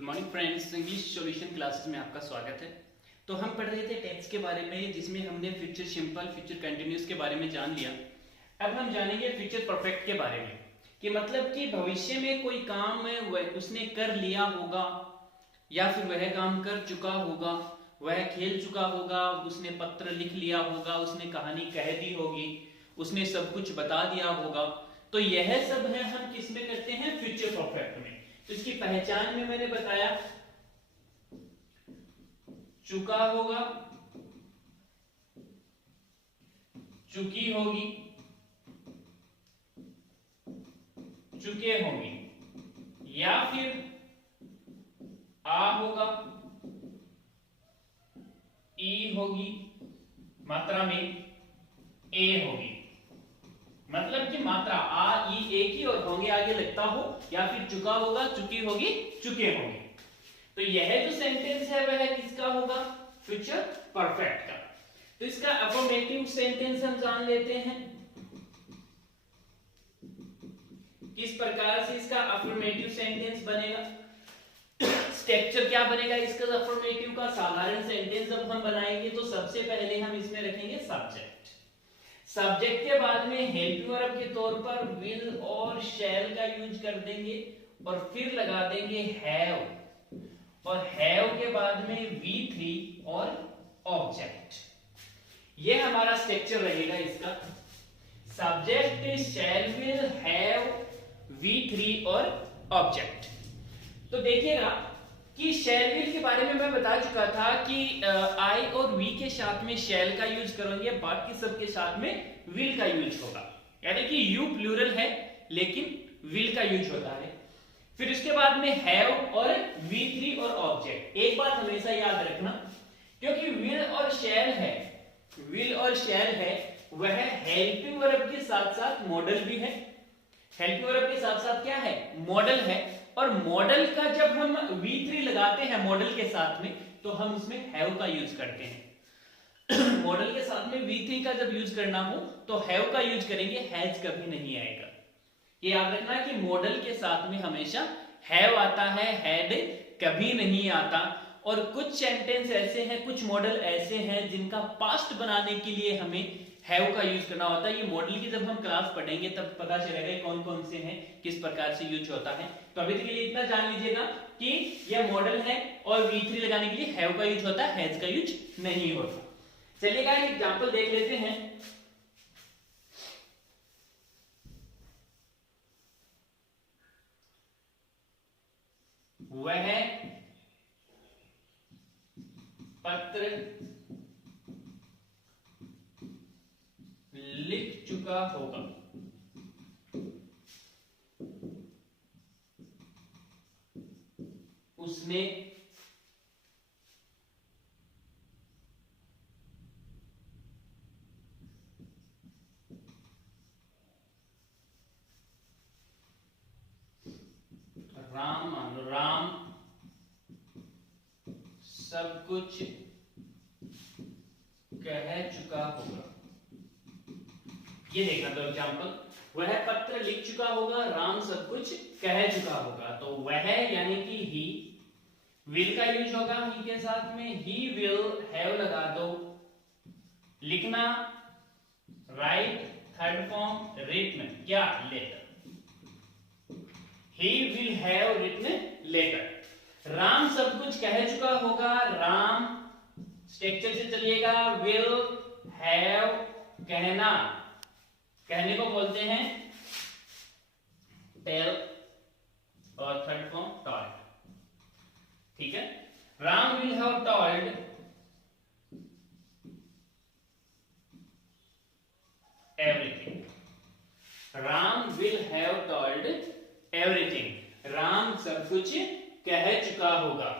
Good morning friends, English solution classes में आपका स्वागत है। तो हम पढ़ रहे थे टेंस के बारे में, जिसमें हमने फ्यूचर सिंपल, फ्यूचर कंटिन्यूअस के बारे में जान लिया। अब हम जानेंगे फ्यूचर परफेक्ट के बारे में, कि मतलब कि भविष्य में कोई काम उसने कर लिया होगा या फिर वह काम कर चुका होगा, वह खेल चुका होगा, उसने पत्र लिख लिया होगा, उसने कहानी कह दी होगी, उसने सब कुछ बता दिया होगा। तो यह सब है हम किस में करते हैं? फ्यूचर परफेक्ट में। तो इसकी पहचान में मैंने बताया चुका होगा, चुकी होगी, चुके होंगे, या फिर आ होगा, ई होगी, मात्रा में ए होगी। मतलब कि मात्रा आ ई एक ही और होंगे आगे लगता हो, या फिर चुका होगा, चुकी होगी, चुके होंगे। तो यह जो सेंटेंस है वह किसका होगा? फ्यूचर परफेक्ट का। तो इसका अफर्मेटिव सेंटेंस हम जान लेते हैं। किस प्रकार से इसका अफर्मेटिव सेंटेंस बनेगा, स्ट्रक्चर क्या बनेगा इसका अफर्मेटिव का? साधारण सेंटेंस जब हम बनाएंगे तो सबसे पहले हम इसमें रखेंगे सब्जेक्ट। सब्जेक्ट के बाद में हेल्प वर्ब के तौर पर विल और शैल का यूज कर देंगे, और फिर लगा देंगे हैव, और हैव के बाद में V3 और ऑब्जेक्ट। ये हमारा स्ट्रक्चर रहेगा इसका। Subject, shell, will, have, V3 और ऑब्जेक्ट। तो देखिएगा कि शैल विल के बारे में मैं बता चुका था कि आई और वी के साथ में शैल का यूज करेंगे, बाकी सब के साथ में विल का यूज होगा। यानी कि यू प्लूरल है लेकिन विल का यूज होता है। फिर उसके बाद में हैव और V3 और ऑब्जेक्ट। एक बात हमेशा याद रखना, क्योंकि विल और शैल है, विल और शैल है, वह हेल्पिंग वर्ब के साथ साथ मॉडल भी है। हेल्पिंग वर्ब के साथ साथ क्या है? मॉडल है। और मॉडल का जब हम V3 लगाते हैं मॉडल के साथ में, तो हम उसमें हैव का यूज करते हैं। मॉडल के साथ में V3 का जब यूज करना हो तो हैव का यूज करेंगे, हैज कभी नहीं आएगा। ये याद रखना कि मॉडल के साथ में हमेशा हैव आता है, हैड कभी नहीं आता। और कुछ सेंटेंस ऐसे हैं, कुछ मॉडल ऐसे हैं जिनका पास्ट बनाने के लिए हमें हैव का यूज करना होता है। ये मॉडल की जब हम क्लास पढ़ेंगे तब पता चलेगा कौन कौन से हैं, किस प्रकार से यूज होता है। तो अभी के लिए इतना जान लीजिएगा कि यह मॉडल है और V3 लगाने के लिए हैव का यूज होता है, हैज का यूज नहीं होता। चलिएगा एक एग्जांपल देख लेते हैं। वह पत्र लिख चुका होगा, उसने राम सब कुछ कह चुका होगा। ये देखना दो एग्जांपल। वह पत्र लिख चुका होगा, राम सब कुछ कह चुका होगा। तो वह यानी कि ही, विल का यूज होगा ही के साथ में, ही विल, हैव लगा दो, लिखना राइट, थर्ड फॉर्म रिटन, क्या? Letter. He will have written letter. Ram सब कुछ कह चुका होगा, राम स्ट्रक्चर से चलिएगा, विल, हैव, कहना, कहने को बोलते हैं टेल, और थर्ड फॉर्म टॉल्ड। ठीक है, Ram will have told everything. Ram will have told everything. Ram सब कुछ कह चुका होगा,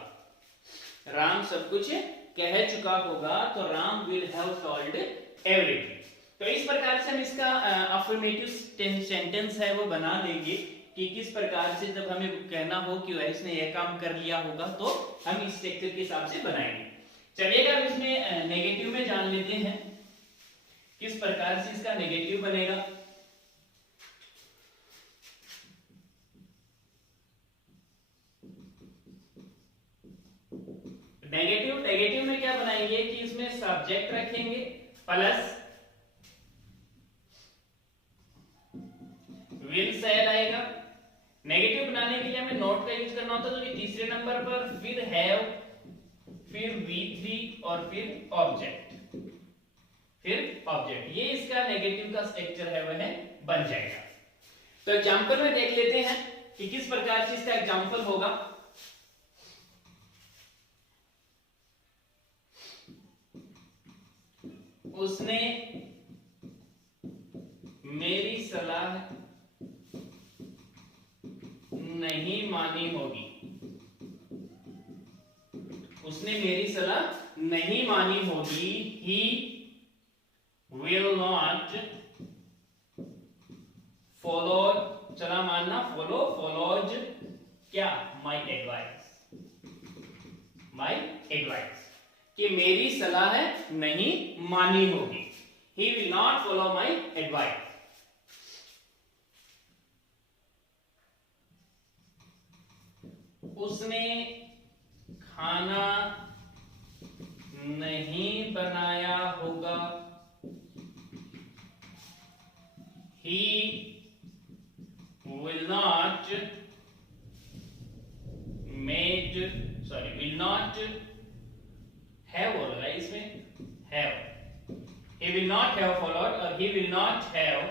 राम सब कुछ कह चुका होगा, तो Ram will have told everything. तो इस प्रकार से हम इसका अफर्मेटिव सेंटेंस है वो बना देंगे कि किस प्रकार से जब हमें कहना हो कि इसने यह काम कर लिया होगा, तो हम इस स्ट्रक्चर के हिसाब से बनाएंगे। चलिएगा अब इसमें नेगेटिव में जान लेते हैं किस प्रकार से इसका नेगेटिव बनेगा। नेगेटिव, नेगेटिव में क्या बनाएंगे कि इसमें सब्जेक्ट रखेंगे प्लस विल सेल आएगा। नेगेटिव बनाने के लिए हमें नोट का यूज करना होता है, तो ये तीसरे नंबर पर फिर हैव, फिर V3 और फिर ऑब्जेक्ट, ये इसका नेगेटिव का स्ट्रक्चर है वह बन जाएगा। तो एग्जांपल में देख लेते हैं कि किस प्रकार से इसका एग्जांपल होगा। उसने मेरी सलाह नहीं मानी होगी, उसने मेरी सलाह नहीं मानी होगी। ही विल नॉट फॉलो, चला मानना फॉलो, फॉलोज क्या, माई एडवाइस, कि मेरी सलाह नहीं मानी होगी। He will not follow my advice. उसने खाना नहीं बनाया होगा। He will not have होगा इसमें have, he will not have followed और he will not have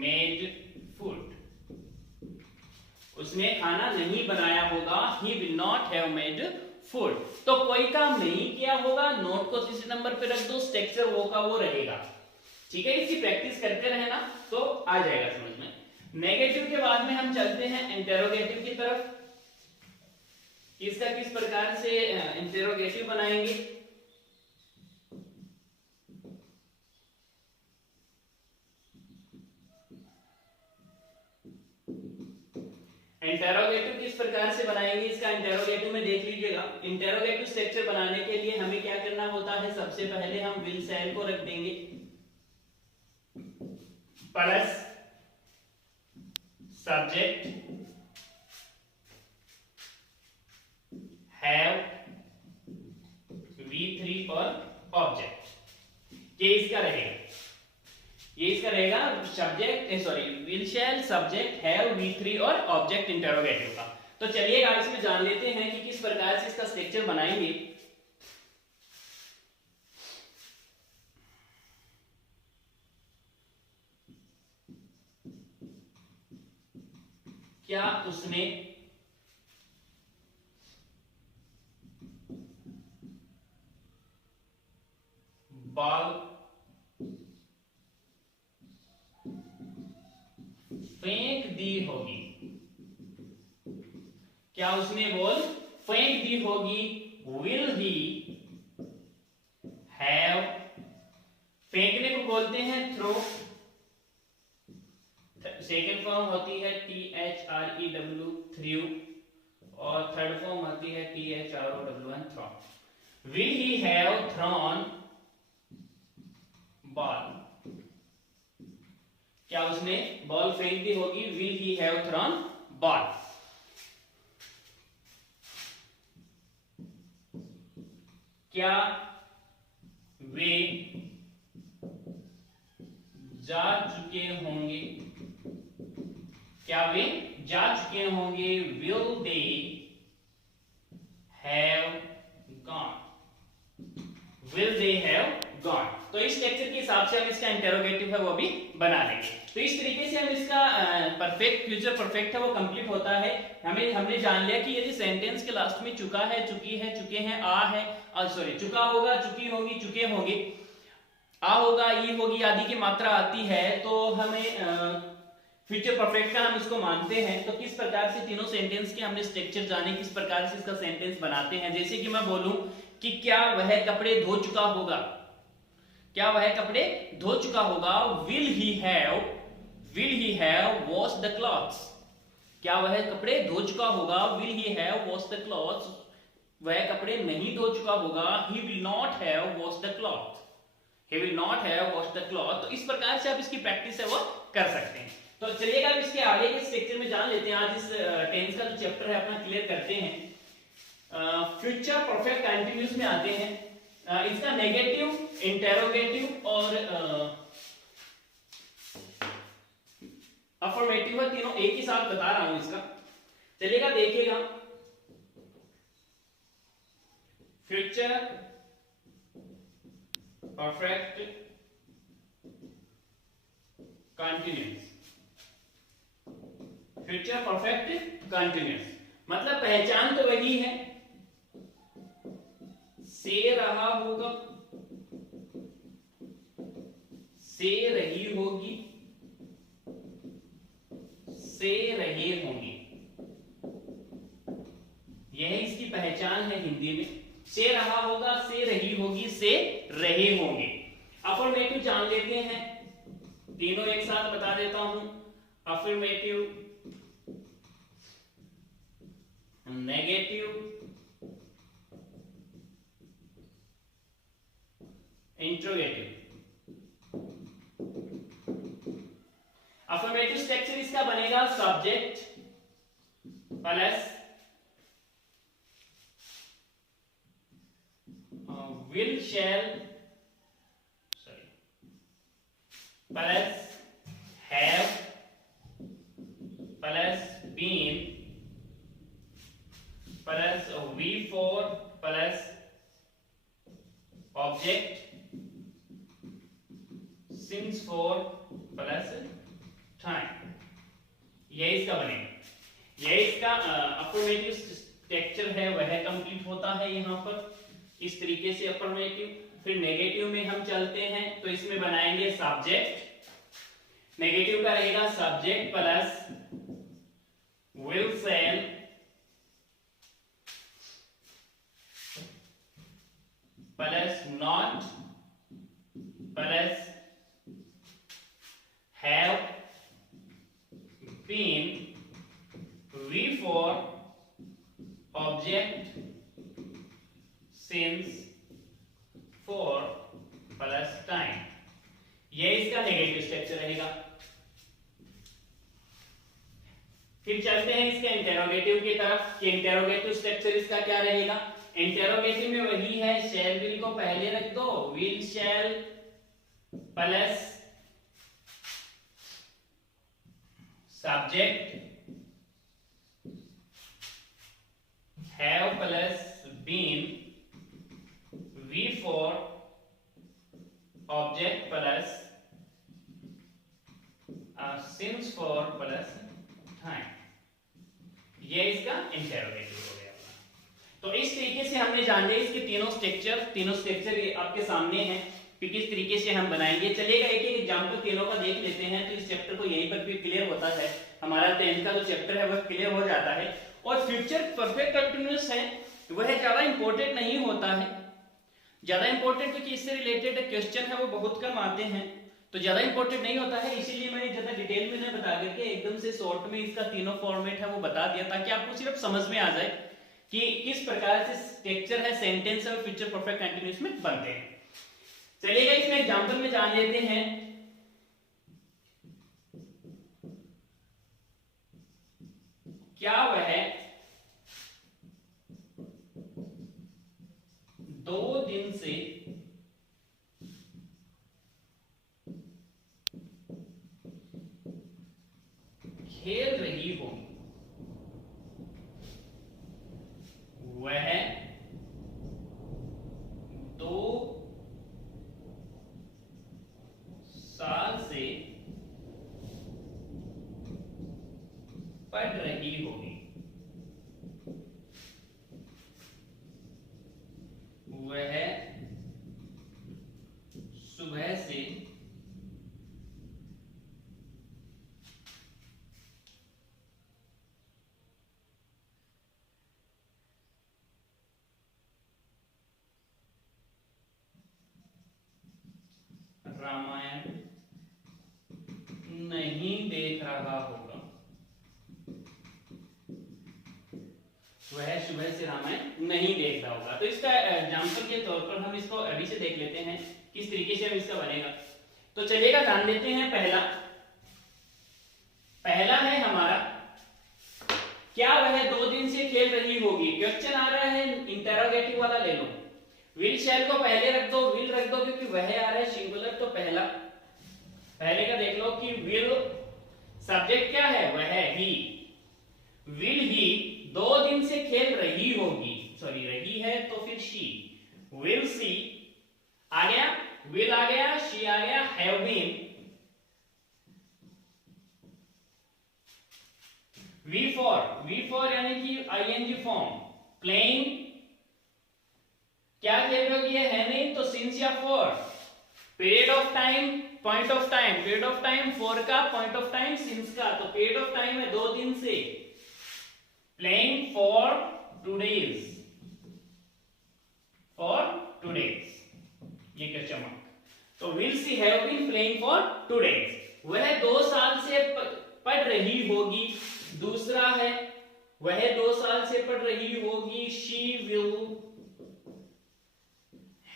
made food। उसने खाना नहीं बनाया होगा, he will not have made food। तो कोई काम नहीं किया होगा, नोट को तीसरे नंबर पे रख दो, स्ट्रक्चर वो का वो रहेगा। ठीक है, इसकी प्रैक्टिस करते रहना तो आ जाएगा समझ में। नेगेटिव के बाद में हम चलते हैं इंटेरोगेटिव की तरफ। इसका किस प्रकार से इंटेरोगेटिव बनाएंगे। इंटेरोगेटिव किस प्रकार से बनाएंगे, इसका इंटेरोगेटिव में देख लीजिएगा। इंटेरोगेटिव स्ट्रक्चर बनाने के लिए हमें क्या करना होता है, सबसे पहले हम विल सेल को रख देंगे प्लस सब्जेक्ट हैव V3 और ऑब्जेक्ट। ये इसका रहेगा subject will shell subject have V3 और ऑब्जेक्ट इंटेरोगेटिव का। तो चलिए आज इसमें जान लेते हैं कि किस प्रकार से इसका स्ट्रक्चर बनाएंगे। क्या उसने बॉल फेंक दी होगी, क्या उसने बॉल फेंक दी होगी। विल ही हैव, फेंकने को बोलते हैं थ्रो, सेकेंड फॉर्म होती है THREW थ्रू और थर्ड फॉर्म होती है THROWN throw. Will he have thrown ball, क्या उसने बॉल फेंक दी होगी। Will he have thrown ball. क्या वे जा चुके होंगे, क्या वे जा चुके होंगे। Will they have gone, will they have gone. तो इस स्ट्रक्चर के हिसाब से हम इसका इंटेरोगेटिव है वो भी बना लेंगे। तो इस तरीके से हम इसका परफेक्ट, फ्यूचर परफेक्ट है वो कंप्लीट होता है। हमने जान लिया कि यदि सेंटेंस के लास्ट में चुका है, चुकी है, चुके हैं, आ है, चुका होगा, चुकी होगी, चुके होंगे, आ होगा, ई होगी, आदि की मात्रा आती है तो हमें फ्यूचर परफेक्ट का हम इसको मानते हैं। तो किस प्रकार से तीनों सेंटेंस के हमने स्ट्रक्चर जाने, किस प्रकार से इसका सेंटेंस बनाते हैं। जैसे कि मैं बोलूं कि क्या वह कपड़े धो चुका होगा, क्या वह कपड़े धो चुका होगा। Will he have wash the clothes, क्या वह कपड़े धो चुका होगा। Will he have wash the clothes, वह कपड़े नहीं धो चुका होगा। He will not have wash the cloth, he will not have wash the cloth. तो इस प्रकार से आप इसकी प्रैक्टिस है वो कर सकते हैं। तो चलिएगा अब इसके आगे के स्ट्रक्चर में जान लेते हैं। आज इस टेंस का जो चैप्टर है अपना क्लियर करते हैं। फ्यूचर परफेक्ट कंटिन्यूस में आते हैं। इसका नेगेटिव, इंटेरोगेटिव और अफर्मेटिव है, तीनों एक ही साथ बता रहा हूं इसका। चलिएगा देखिएगा, future perfect continuous, future perfect continuous मतलब पहचान तो वही है, से रहा होगा, से रही होगी, से रहे होंगे, यह इसकी पहचान है हिंदी में। से रहा होगा, से रही होगी, से रहे होंगे। अफर्मेटिव जान लेते हैं, तीनों एक साथ बता देता हूं। Affirmative, negative, interrogative. Affirmative structure इसका बनेगा subject plus will, shall, plus have, plus been, plus we for, plus object since for, plus time। यह इसका बनेगा। यह इसका अफर्मेटिव स्ट्रक्चर है, वह कंप्लीट होता है यहां पर इस तरीके से अफर्मेटिव। फिर नेगेटिव में हम चलते हैं, तो इसमें बनाएंगे सब्जेक्ट, नेगेटिव का रहेगा subject plus will, shall, plus not, plus have, been, we for, object since, for, plus time. यह इसका नेगेटिव स्ट्रक्चर रहेगा। फिर चलते हैं इसके इंटेरोगेटिव की तरफ कि इंटेरोगेटिव स्ट्रक्चर इसका क्या रहेगा। इंटेरोगेटिव में वही है, शैल विल को पहले रख दो, will shall plus subject, have plus been, V four object plus since for plus time. ये इसका इंटेरोगेटिव हो गया। तो इस तरीके से हमने जान लिया इसके तीनों स्ट्रक्चर आपके सामने हैं कि किस तरीके से हम बनाएंगे। चलिएगा एक एक एग्जांपल तीनों का देख लेते हैं, तो इस चैप्टर को यहीं पर भी क्लियर होता है, हमारा 10th का जो चैप्टर है वह क्लियर हो जाता है। और फ्यूचर परफेक्ट कंटीन्यूअस है वह ज्यादा इंपॉर्टेंट नहीं होता है, ज्यादा इंपॉर्टेंट क्योंकि इससे रिलेटेड क्वेश्चन है वो बहुत कम आते हैं, तो ज्यादा इंपॉर्टेंट नहीं होता है। इसीलिए मैंने ज्यादा डिटेल में नहीं बता करके एकदम से शॉर्ट में इसका तीनों फॉर्मेट है वो बता दिया, ताकि आपको सिर्फ समझ में आ जाए कि किस प्रकार से स्ट्रक्चर है सेंटेंस और फ्यूचर परफेक्ट कंटीन्यूअस में बनते हैं। चलिएगा इसमें एग्जांपल में जान लेते हैं। क्या वह 2 दिन से खेल रही हो, वह 2 साल से पढ़ रही होगी, वह सुबह से रामायण नहीं देख रहा होगा, वह सुबह से रामायण नहीं देख रहा होगा। तो इसका एग्जांपल के तौर पर हम इसको अभी से देख लेते हैं किस तरीके से हम इसका बनेगा। तो चलिएगा जान लेते हैं। पहला है हमारा क्या वह 2 दिन से खेल रही होगी। क्वेश्चन आ रहा है इंटेरोगेटिव वाला, ले लो। विल शैल को पहले रख दो, विल रख दो क्योंकि वह आ रहा है सिंगुलर, तो पहले का देख लो कि विल सब्जेक्ट क्या है, वह ही। विल ही 2 दिन से खेल रही होगी, सॉरी रही है तो फिर शी। विल सी आ गया, विल आ गया, शी आ गया, हैव बीन। वी फॉर यानी कि आईएनजी फॉर्म, प्लेइंग क्या खेल रहे हो, ये है नहीं तो सिंस या for. Period of time, point of time, period of time for का, पॉइंट ऑफ टाइम सिंस का, तो पीरियड ऑफ टाइम है 2 दिन से। Playing for 2 days, for 2 days, ये क्वेश्चन मार्क। तो will she have been playing for 2 days, वह 2 साल से पढ़ रही होगी। दूसरा है वह 2 साल से पढ़ रही होगी, she will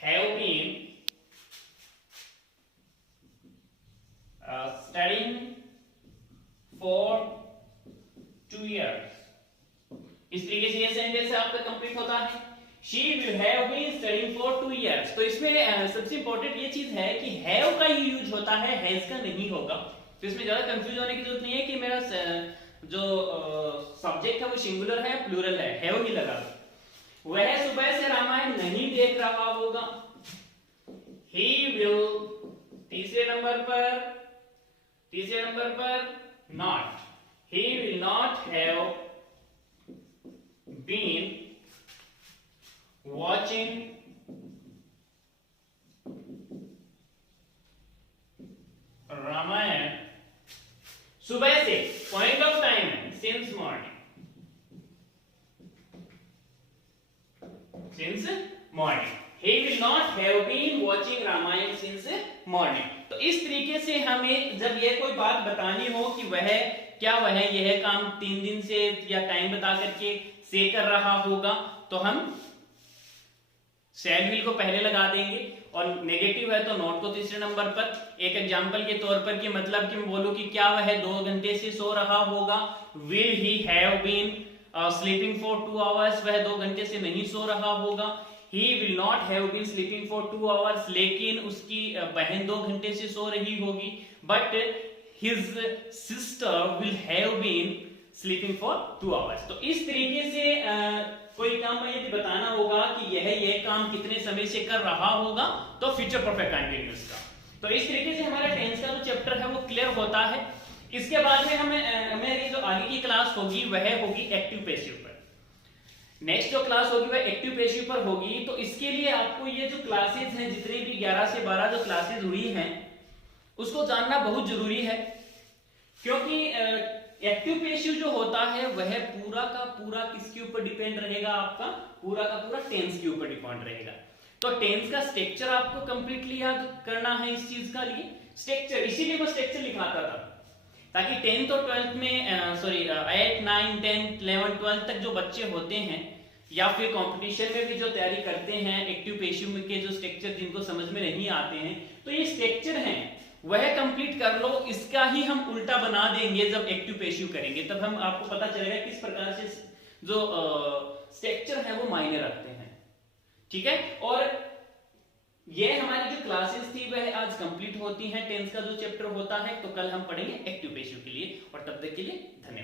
have been studying for 2 years। इस तरीके से ये सेंटेंस आपका कंप्लीट होता है। She will have been studying for 2 years। तो इसमें सबसे इंपॉर्टेंट ये चीज है कि have का ही यूज होता है, has का नहीं होगा। तो इसमें ज्यादा कंफ्यूज होने की जरूरत नहीं है कि मेरा जो सब्जेक्ट है वो सिंगुलर है प्लूरल है, have ही लगा। वह सुबह से रामायण नहीं देख रहा होगा। He will, तीसरे नंबर पर not, he will not have been watching Ramayan सुबह से, पॉइंट ऑफ टाइम है since morning, since morning। He will not have been watching Ramayan since morning। तो इस तरीके से हमें जब ये कोई बात बतानी हो कि वह यह काम 3 दिन से या टाइम बता करके से कर रहा होगा, तो हम शैल विल को पहले लगा देंगे, और नेगेटिव है तो नॉट को तीसरे नंबर पर। एक एग्जांपल के तौर पर कि मतलब कि मैं बोलूं कि क्या वह 2 घंटे से सो रहा होगा। Will he have been sleeping for 2 hours, वह 2 घंटे से नहीं सो रहा होगा। He will not have been sleeping for 2 hours, लेकिन उसकी बहन 2 घंटे से सो रही होगी। But his sister will have been sleeping for 2 hours। तो इस तरीके से कोई काम में यदि बताना होगा कि यह काम कितने समय से कर रहा होगा, तो फ्यूचर परफेक्ट कंटीन्यूअस का। तो इस तरीके से हमारा टेंस का जो चैप्टर है वो क्लियर होता है। इसके बाद में हमें जो आगे की क्लास होगी वह होगी एक्टिव पैसिव पर। नेक्स्ट जो क्लास होगी वह एक्टिव पैसिव पर होगी। तो इसके लिए आपको ये जो क्लासेस हैं, जितनी भी 11 से 12 जो क्लासेस हुई हैं, उसको जानना बहुत जरूरी है, क्योंकि एक्टिव पैसिव जो होता है वह पूरा का पूरा किसके ऊपर डिपेंड रहेगा, आपका पूरा का पूरा टेंस के ऊपर डिपेंड रहेगा। तो टेंस का स्ट्रक्चर आपको कंप्लीटली याद करना है इस चीज का लिए स्ट्रक्चर, इसीलिए मैं स्ट्रक्चर लिखाता था, ताकि 10th और 12th में सॉरी 8, 9, 10, 11, 12 तक जो बच्चे होते हैं या फिर कंपटीशन में भी जो तैयारी करते हैं, एक्टिव पैसिव के जो स्ट्रक्चर जिनको समझ में नहीं आते हैं, तो ये स्ट्रक्चर हैं वह कंप्लीट कर लो। इसका ही हम उल्टा बना देंगे जब एक्टिव पैसिव करेंगे, तब हम आपको पता चलेगा किस प्रकार से जो स्ट्रक्चर है वो मायने रखते हैं। ठीक है, और ये हमारी जो क्लासेस थी वह आज कंप्लीट होती हैं। टेंस का जो चैप्टर होता है, तो कल हम पढ़ेंगे एक्टिव पैसिव के लिए, और तब तक के लिए धन्यवाद।